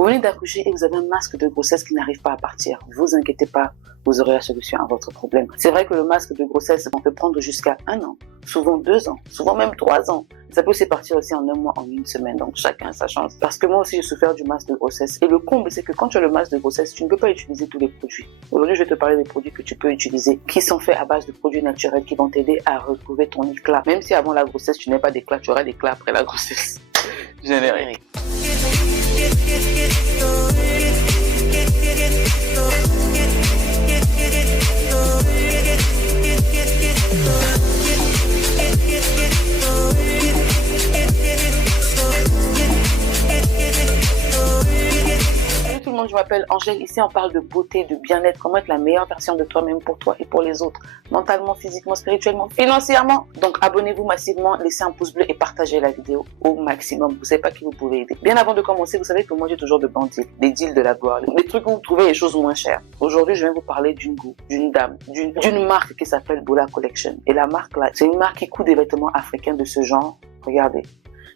Vous venez d'accoucher et vous avez un masque de grossesse qui n'arrive pas à partir. Vous inquiétez pas, vous aurez la solution à votre problème. C'est vrai que le masque de grossesse, on peut prendre jusqu'à 1 an, souvent 2 ans, souvent même 3 ans. Ça peut aussi partir aussi en 1 mois, en 1 semaine, donc chacun sa chance. Parce que moi aussi, j'ai souffert du masque de grossesse. Et le comble, c'est que quand tu as le masque de grossesse, tu ne peux pas utiliser tous les produits. Aujourd'hui, je vais te parler des produits que tu peux utiliser, qui sont faits à base de produits naturels qui vont t'aider à retrouver ton éclat. Même si avant la grossesse, tu n'as pas d'éclat, tu auras l'éclat après la grossesse. Générique. Je m'appelle Angèle, ici on parle de beauté, de bien-être, comment être la meilleure version de toi-même pour toi et pour les autres, mentalement, physiquement, spirituellement, financièrement. Donc abonnez-vous massivement, laissez un pouce bleu et partagez la vidéo au maximum. Vous savez pas qui vous pouvez aider. Bien avant de commencer, vous savez que moi j'ai toujours de bons deals, des deals de la gloire, des trucs où vous trouvez les choses moins chères. Aujourd'hui, je vais vous parler d'une dame, d'une marque qui s'appelle Bola Collection. Et la marque là, c'est une marque qui coud des vêtements africains de ce genre. Regardez.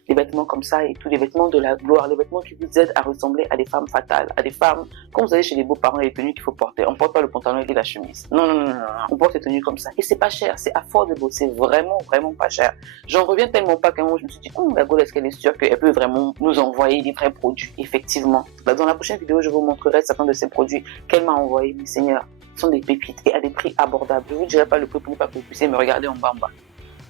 Des vêtements comme ça et tout, des vêtements de la gloire, les vêtements qui vous aident à ressembler à des femmes fatales, à des femmes, quand vous allez chez les beaux-parents, les tenues qu'il faut porter, on ne porte pas le pantalon et la chemise. Non, on porte les tenues comme ça. Et c'est pas cher, c'est affordable, c'est vraiment pas cher. J'en reviens tellement pas qu'à un moment je me suis dit, la Gaule, est-ce qu'elle est sûre qu'elle peut vraiment nous envoyer des vrais produits? Effectivement. Dans la prochaine vidéo, je vous montrerai certains de ces produits qu'elle m'a envoyés, mes seigneurs. Ce sont des pépites et à des prix abordables. Je vous dirai pas le prix pour ne pas que vous puissiez me regarder en bas.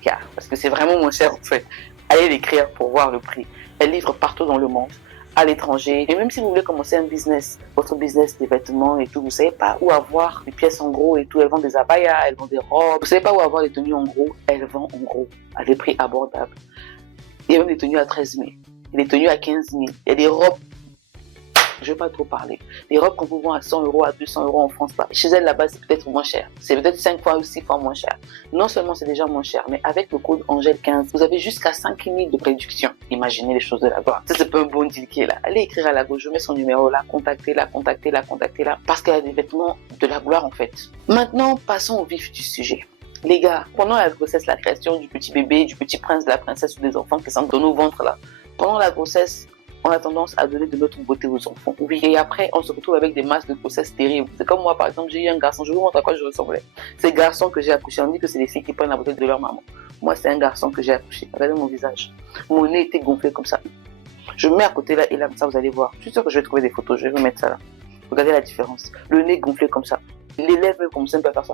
Car, parce que c'est vraiment moins cher en fait. Allez l'écrire pour voir le prix. Elle livre partout dans le monde, à l'étranger. Et même si vous voulez commencer un business, votre business des vêtements et tout, vous savez pas où avoir des pièces en gros et tout. Elle vend des abayas, elle vend des robes. Vous savez pas où avoir des tenues en gros. Elle vend en gros, à des prix abordables. Il y a même des tenues à 13 000, des tenues à 15 000. Il y a des robes. Je vais pas trop parler. Les robes qu'on vous vend à 100 €, à 200 € en France, chez elle là-bas, c'est peut-être moins cher. C'est peut-être 5 fois ou 6 fois moins cher. Non seulement c'est déjà moins cher, mais avec le code Angèle15, vous avez jusqu'à 5 000 de réduction. Imaginez les choses de là-bas. Ça, c'est pas un bon deal qui est là. Allez écrire à la gauche, je mets son numéro là, contactez-la, parce qu'elle a des vêtements de la gloire en fait. Maintenant, passons au vif du sujet. Les gars, pendant la grossesse, la création du petit bébé, du petit prince, de la princesse ou des enfants qui sont dans nos ventres là, pendant la grossesse, on a tendance à donner de notre beauté aux enfants. Oui. Et après, on se retrouve avec des masses de grossesse terribles. C'est comme moi, par exemple, j'ai eu un garçon. Je vous montre à quoi je ressemblais. Ces garçons que j'ai accouchés, on dit que c'est les filles qui prennent la beauté de leur maman. Moi, c'est un garçon que j'ai accouché. Regardez mon visage. Mon nez était gonflé comme ça. Je mets à côté là et là, comme ça, vous allez voir. Je suis sûr que je vais trouver des photos. Je vais vous mettre ça là. Regardez la différence. Le nez gonflé comme ça. Les lèvres comme ça, on peut faire ça.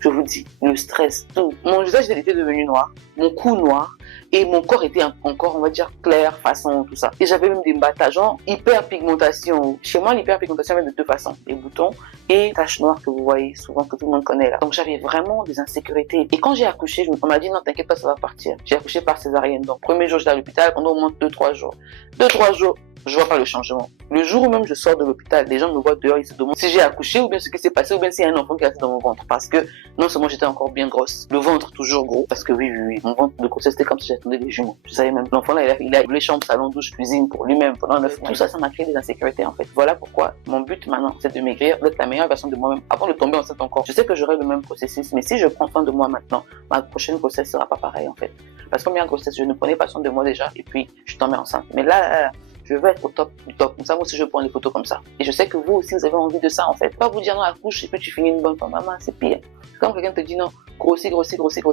Je vous dis, le stress, tout. Mon visage était devenu noir, mon cou noir, et mon corps était encore, on va dire, clair, façon, tout ça. Et j'avais même des battages, genre hyperpigmentation. Chez moi, l'hyperpigmentation vient de 2 façons. Les boutons et taches noires que vous voyez souvent, que tout le monde connaît là. Donc j'avais vraiment des insécurités. Et quand j'ai accouché, on m'a dit, non, t'inquiète pas, ça va partir. J'ai accouché par césarienne. Donc, premier jour, j'étais à l'hôpital, pendant au moins 2-3 jours. 2-3 jours. Je vois pas le changement. Le jour où même je sors de l'hôpital, les gens me voient dehors, ils se demandent si j'ai accouché ou bien ce qui s'est passé ou bien s'il y a un enfant qui est resté dans mon ventre. Parce que non seulement j'étais encore bien grosse, le ventre toujours gros, parce que oui, mon ventre de grossesse c'était comme si j'attendais des jumeaux. Je savais même. L'enfant là, il a les chambres, salon, douche, cuisine pour lui-même pendant 9 mois. Tout ça, ça m'a créé des insécurités en fait. Voilà pourquoi mon but maintenant, c'est de maigrir, d'être la meilleure version de moi-même avant de tomber enceinte encore. Je sais que j'aurai le même processus, mais si je prends soin de moi maintenant, ma prochaine grossesse sera pas pareille en fait. Parce que première grossesse, je ne prenais pas soin de moi déjà et puis je suis tombée enceinte. Mais là, je veux être au top du top. Comme ça, moi aussi, je prends les photos comme ça. Et je sais que vous aussi, vous avez envie de ça, en fait. Pas vous dire non, accouche et puis tu finis une bonne femme. Maman, c'est pire. Quand quelqu'un te dit non, grossis,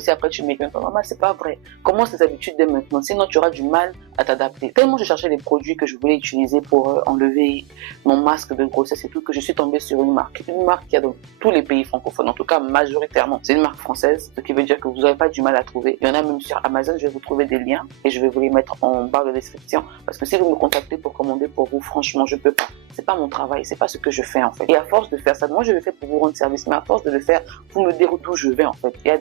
après tu maigris. Maman, c'est pas vrai. Commence tes habitudes dès maintenant. Sinon, tu auras du mal à t'adapter. Tellement je cherchais les produits que je voulais utiliser pour enlever mon masque de grossesse et tout, que je suis tombée sur une marque. Une marque qui a dans tous les pays francophones, en tout cas majoritairement. C'est une marque française, ce qui veut dire que vous n'aurez pas du mal à trouver. Il y en a même sur Amazon, je vais vous trouver des liens et je vais vous les mettre en barre de description. Parce que si vous me contactez pour commander pour vous, franchement, je peux pas. C'est pas mon travail, c'est pas ce que je fais en fait. Et à force de faire ça, moi je le fais pour vous rendre service, mais à force de le faire, vous me direz d'où je vais en fait. Il y a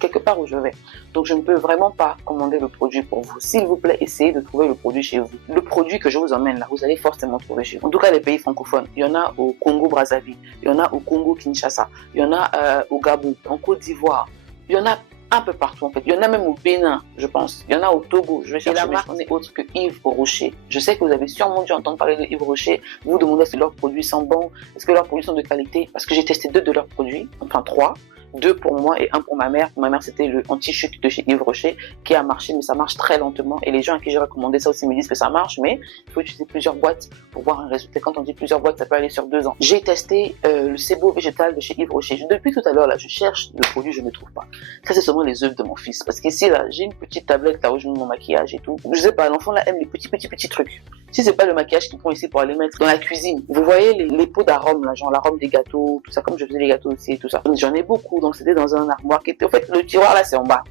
quelque part où je vais. Donc je ne peux vraiment pas commander le produit pour vous. S'il vous plaît, essayez de trouver le produit chez vous. Le produit que je vous emmène là, vous allez forcément trouver chez vous. En tout cas, les pays francophones. Il y en a au Congo-Brazzaville, il y en a au Congo-Kinshasa, il y en a au Gabon, en Côte d'Ivoire. Il y en a un peu partout en fait. Il y en a même au Bénin, je pense. Il y en a au Togo. Je vais chercher, mais je connais autre que Yves Rocher. Je sais que vous avez sûrement dû entendre parler de Yves Rocher. Vous demandez si leurs produits sont bons, est-ce que leurs produits sont de qualité. Parce que j'ai testé 2 de leurs produits, enfin 3. 2 pour moi et 1 pour ma mère. Pour ma mère, c'était le anti-chute de chez Yves Rocher qui a marché, mais ça marche très lentement. Et les gens à qui j'ai recommandé ça aussi me disent que ça marche, mais il faut utiliser plusieurs boîtes pour voir un résultat. Quand on dit plusieurs boîtes, ça peut aller sur 2 ans. J'ai testé le Sebo végétal de chez Yves Rocher. Depuis tout à l'heure, là, je cherche le produit, je ne trouve pas. Ça, c'est seulement les œuvres de mon fils. Parce qu'ici, là, j'ai une petite tablette là où je mets mon maquillage et tout. Je sais pas, l'enfant là aime les petits trucs. Si c'est pas le maquillage qu'ils prend ici pour aller mettre dans la cuisine, vous voyez les pots d'arômes là, genre l'arôme des gâteaux, tout ça, comme je faisais les gâteaux aussi et tout ça. J'en ai beaucoup, donc c'était dans un armoire qui était, en fait, le tiroir là, c'est en bas.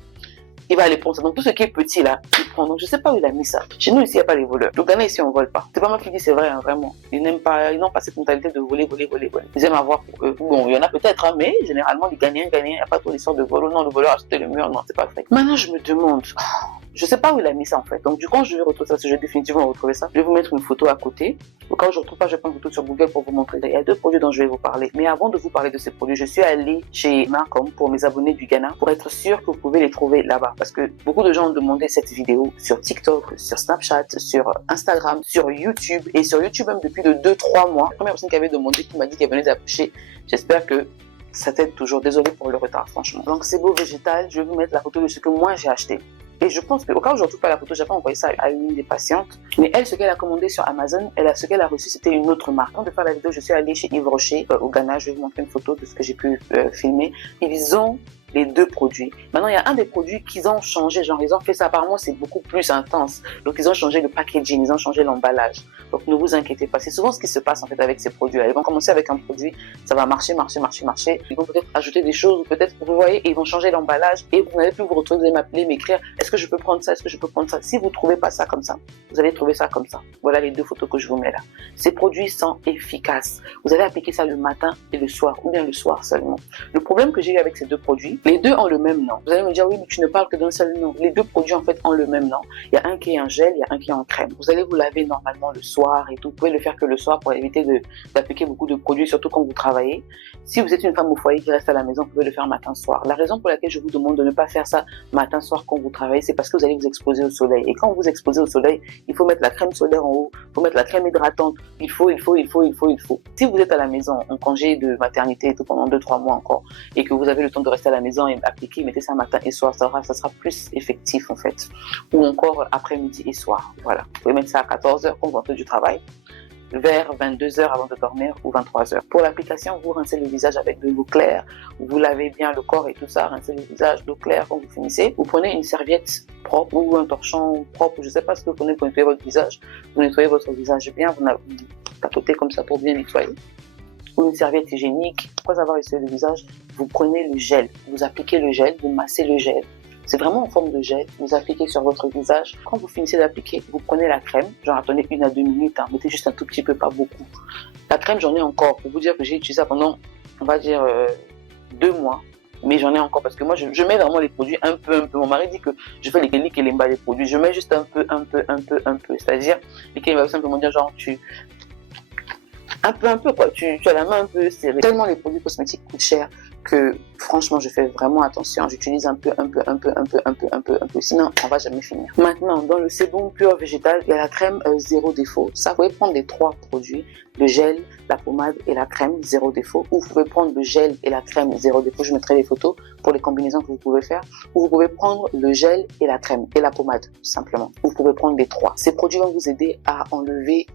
Il va aller prendre ça. Donc tout ce qui est petit là, il prend. Donc je sais pas où il a mis ça. Chez nous ici, il n'y a pas les voleurs. Le Ghana ici, on vole pas. C'est pas moi qui dis, c'est vrai, hein, vraiment. Ils n'ont pas cette mentalité de voler. Ils aiment avoir pour eux. Bon, il y en a peut-être, hein, mais généralement, les Ghanéens, il n'y a pas trop l'histoire de vol. Non, le voleur a acheté le mur, non, c'est pas vrai. Maintenant, je me demande, je sais pas où il a mis ça en fait. Donc du coup, je vais retrouver ça, je vais définitivement retrouver ça. Je vais vous mettre une photo à côté. Quand je retrouve pas, je vais prendre une photo sur Google pour vous montrer. Il y a 2 produits dont je vais vous parler. Mais avant de vous parler de ces produits, je suis allée chez Marcom pour mes abonnés du Ghana pour être sûr que vous pouvez les trouver là-bas. Parce que beaucoup de gens ont demandé cette vidéo sur TikTok, sur Snapchat, sur Instagram, sur YouTube et sur YouTube même depuis de 2-3 mois. La première personne qui avait demandé, qui m'a dit qu'elle venait d'accoucher, j'espère que ça t'aide toujours. Désolée pour le retard, franchement. Donc c'est beau végétal. Je vais vous mettre la photo de ce que moi j'ai acheté. Et je pense qu'au cas où je ne retrouve pas la photo, j'ai pas envoyé ça à une des patientes. Mais elle, ce qu'elle a commandé sur Amazon, ce qu'elle a reçu, c'était une autre marque. Avant de faire la vidéo, je suis allée chez Yves Rocher au Ghana. Je vais vous montrer une photo de ce que j'ai pu filmer. Ils ont les 2 produits. Maintenant, il y a un des produits qu'ils ont changé. Genre, ils ont fait ça. Apparemment, c'est beaucoup plus intense. Donc, ils ont changé le packaging, ils ont changé l'emballage. Donc, ne vous inquiétez pas. C'est souvent ce qui se passe, en fait, avec ces produits-là. Ils vont commencer avec un produit, ça va marcher. Ils vont peut-être ajouter des choses, peut-être, vous voyez, et ils vont changer l'emballage et vous n'allez plus vous retrouver, vous allez m'appeler, m'écrire, est-ce que je peux prendre ça, est-ce que je peux prendre ça? Si vous trouvez pas ça comme ça, vous allez trouver ça comme ça. Voilà les 2 photos que je vous mets là. Ces produits sont efficaces. Vous allez appliquer ça le matin et le soir, ou bien le soir seulement. Le problème que j'ai eu avec ces 2 produits, les 2 ont le même nom. Vous allez me dire, oui, mais tu ne parles que d'un seul nom. Les 2 produits, en fait, ont le même nom. Il y a un qui est en gel, il y a un qui est en crème. Vous allez vous laver normalement le soir et tout. Vous pouvez le faire que le soir pour éviter d'appliquer beaucoup de produits, surtout quand vous travaillez. Si vous êtes une femme au foyer qui reste à la maison, vous pouvez le faire matin-soir. La raison pour laquelle je vous demande de ne pas faire ça matin-soir quand vous travaillez, c'est parce que vous allez vous exposer au soleil. Et quand vous vous exposez au soleil, il faut mettre la crème solaire en haut, il faut mettre la crème hydratante. Il faut. Si vous êtes à la maison en congé de maternité et tout pendant 2-3 mois encore, et que vous avez le temps de rester à la maison et appliquer, mettez ça matin et soir, ça sera plus effectif en fait. Ou encore après-midi et soir. Voilà. Vous pouvez mettre ça à 14h quand vous rentrez du travail, vers 22h avant de dormir ou 23h. Pour l'application, vous rincez le visage avec de l'eau claire, vous lavez bien le corps et tout ça, rincez le visage d'eau claire quand vous finissez. Vous prenez une serviette propre ou un torchon propre, je ne sais pas ce que vous prenez pour nettoyer votre visage. Vous nettoyez votre visage bien, vous tapotez comme ça pour bien nettoyer. Ou une serviette hygiénique. Après avoir essuyé le visage, vous prenez le gel, vous appliquez le gel, vous massez le gel. C'est vraiment en forme de gel, vous appliquez sur votre visage. Quand vous finissez d'appliquer, vous prenez la crème, genre attendez 1 à 2 minutes, mettez juste un tout petit peu, pas beaucoup. La crème, j'en ai encore, pour vous dire que j'ai utilisé ça pendant, on va dire, 2 mois. Mais j'en ai encore parce que moi, je mets vraiment les produits un peu. Mon mari dit que je fais les cliniques et les mbas des produits. Je mets juste un peu. C'est-à-dire, les cliniques va simplement dire genre, un peu quoi, tu as la main un peu serrée. Tellement les produits cosmétiques coûtent cher que franchement je fais vraiment attention, j'utilise un peu, sinon on va jamais finir. Maintenant, dans le sébum pur végétal, il y a la crème 0 défaut. Ça, vous pouvez prendre les 3 produits, le gel, la pommade et la crème 0 défaut, ou vous pouvez prendre le gel et la crème 0 défaut, je mettrai les photos pour les combinaisons que vous pouvez faire, ou vous pouvez prendre le gel et la crème et la pommade, simplement. Vous pouvez prendre les 3. Ces produits vont vous aider à enlever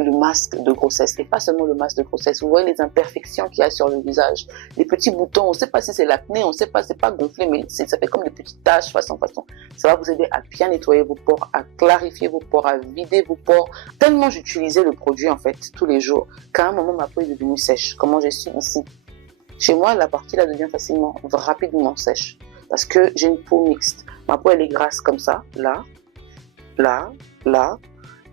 le masque de grossesse, et pas seulement le masque de grossesse. Vous voyez les imperfections qu'il y a sur le visage, les petits boutons, on ne sait pas si c'est l'acné, on ne sait pas, c'est pas gonflé, mais ça fait comme des petites taches façon. Ça va vous aider à bien nettoyer vos pores, à clarifier vos pores, à vider vos pores. Tellement j'utilisais le produit en fait tous les jours, qu'à un moment ma peau est devenue sèche. Comment je suis ici? Chez moi, la partie là devient rapidement sèche, parce que j'ai une peau mixte. Ma peau elle est grasse comme ça, là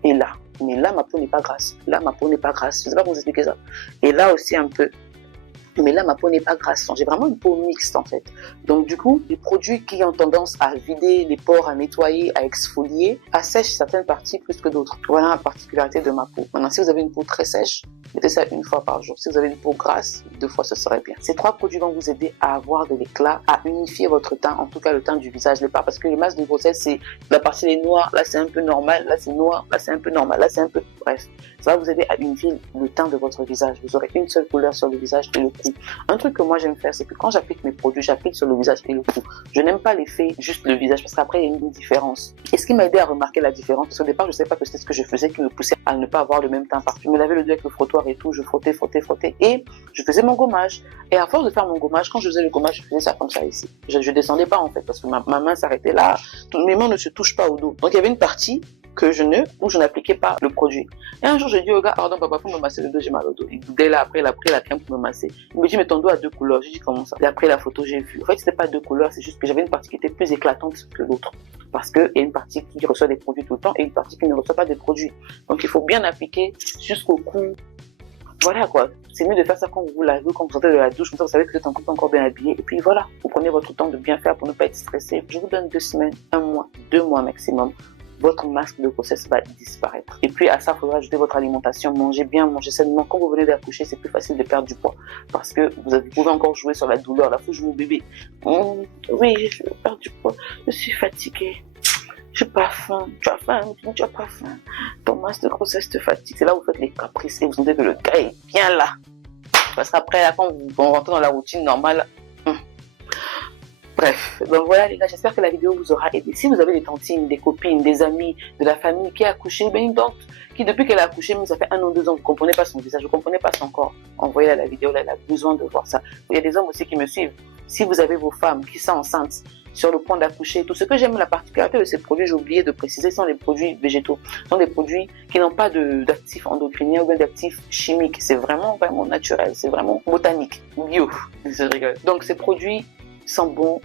et là. Mais là, ma peau n'est pas grasse. Là, ma peau n'est pas grasse. Je ne sais pas comment vous expliquer ça. Et là aussi un peu. Mais là, ma peau n'est pas grasse. J'ai vraiment une peau mixte, en fait. Donc, du coup, les produits qui ont tendance à vider les pores, à nettoyer, à exfolier, assèchent certaines parties plus que d'autres. Voilà la particularité de ma peau. Maintenant, si vous avez une peau très sèche, mettez ça 1 fois par jour. Si vous avez une peau grasse, 2 fois, ce serait bien. Ces 3 produits vont vous aider à avoir de l'éclat, à unifier votre teint, en tout cas le teint du visage, pas parce que le masque de grossesse, c'est la partie est noire, là c'est un peu normal, là c'est noir, là c'est un peu normal, là c'est un peu... Bref, ça va vous aider à unifier le teint de votre visage. Vous aurez une seule couleur sur le visage et le cou. Un truc que moi j'aime faire, c'est que quand j'applique mes produits, j'applique sur le visage et le cou. Je n'aime pas l'effet juste le visage parce qu'après il y a une différence. Et ce qui m'a aidé à remarquer la différence, parce qu'au départ je ne savais pas que c'était ce que je faisais qui me poussait à ne pas avoir le même teint partout. Je me lavais le doigt avec le frottoir et tout, je frottais et je faisais mon gommage. Et à force de faire mon gommage, quand je faisais le gommage, je faisais ça comme ça ici. Je descendais pas en fait parce que ma main s'arrêtait là. Mes mains ne se touchent pas au dos. Donc il y avait une partie où je n'appliquais pas le produit. Et un jour, je dis au gars, pardon, papa, faut me masser le dos, j'ai mal au dos. Il boudait là, après, il a pris la crème pour me masser. Il me dit, mais ton dos a 2 couleurs. J'ai dit, comment ça? Et après la photo, j'ai vu. En fait, c'était pas 2 couleurs, c'est juste que j'avais une partie qui était plus éclatante que l'autre. Parce qu'il y a une partie qui reçoit des produits tout le temps et une partie qui ne reçoit pas des produits. Donc, il faut bien appliquer jusqu'au cou. Voilà quoi, c'est mieux de faire ça quand vous vous lavez, quand vous sortez de la douche, comme ça vous savez que vous êtes encore bien habillé. Et puis voilà, vous prenez votre temps de bien faire pour ne pas être stressé. Je vous donne 2 semaines, 1 mois, 2 mois maximum. Votre masque de grossesse va disparaître. Et puis à ça, il faudra ajouter votre alimentation. Mangez bien, mangez sainement. Quand vous venez d'accoucher, c'est plus facile de perdre du poids. Parce que vous pouvez encore jouer sur la douleur. Là, il faut jouer au bébé. Oui, je perds du poids. Je suis fatiguée. J'ai pas faim. Tu as faim, tu as pas faim. Ton masque de grossesse te fatigue. C'est là où vous faites les caprices et vous sentez que le gars est bien là. Parce qu'après, là, quand vous rentrez dans la routine normale, bref, donc voilà les gars, j'espère que la vidéo vous aura aidé. Si vous avez des tantines, des copines, des amis, de la famille qui a accouché, ben une tante qui depuis qu'elle a accouché, mais ça fait 1 ou 2 ans, vous ne comprenez pas son visage, vous ne comprenez pas son corps, envoyez-la la vidéo, là, elle a besoin de voir ça. Il y a des hommes aussi qui me suivent. Si vous avez vos femmes qui sont enceintes, sur le point d'accoucher, tout ce que j'aime, la particularité de ces produits, j'ai oublié de préciser, sont des produits végétaux. Ce sont des produits qui n'ont pas d'actifs endocriniens ou d'actifs chimiques. C'est vraiment, vraiment naturel, c'est vraiment botanique, bio. Je rigole. Donc ces produits sont bons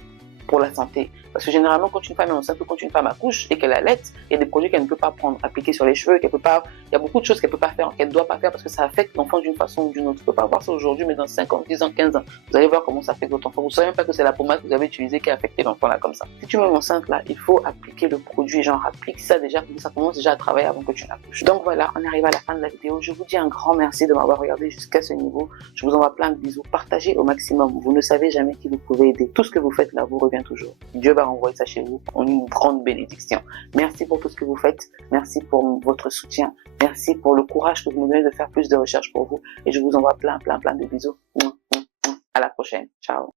pour la santé. Parce que généralement, quand une femme est enceinte ou quand une femme accouche et qu'elle allaite, il y a des produits qu'elle ne peut pas prendre, appliquer sur les cheveux, il y a beaucoup de choses qu'elle ne peut pas faire, qu'elle ne doit pas faire parce que ça affecte l'enfant d'une façon ou d'une autre. Vous ne pouvez pas voir ça aujourd'hui, mais dans 5 ans, 10 ans, 15 ans, vous allez voir comment ça affecte votre enfant. Vous ne savez même pas que c'est la pommade que vous avez utilisée qui a affecté l'enfant là comme ça. Si tu es enceinte là, il faut appliquer le produit, genre applique ça déjà, ça commence déjà à travailler avant que tu n'accouches. Donc voilà, on arrive à la fin de la vidéo. Je vous dis un grand merci de m'avoir regardé jusqu'à ce niveau. Je vous envoie plein de bisous. Partagez au maximum. Vous ne savez jamais qui vous pouvez aider. Tout ce que vous faites là vous revient toujours. Dieu va renvoyer ça chez vous en une grande bénédiction. Merci pour tout ce que vous faites. Merci pour votre soutien. Merci pour le courage que vous me donnez de faire plus de recherches pour vous. Et je vous envoie plein de bisous. À la prochaine. Ciao.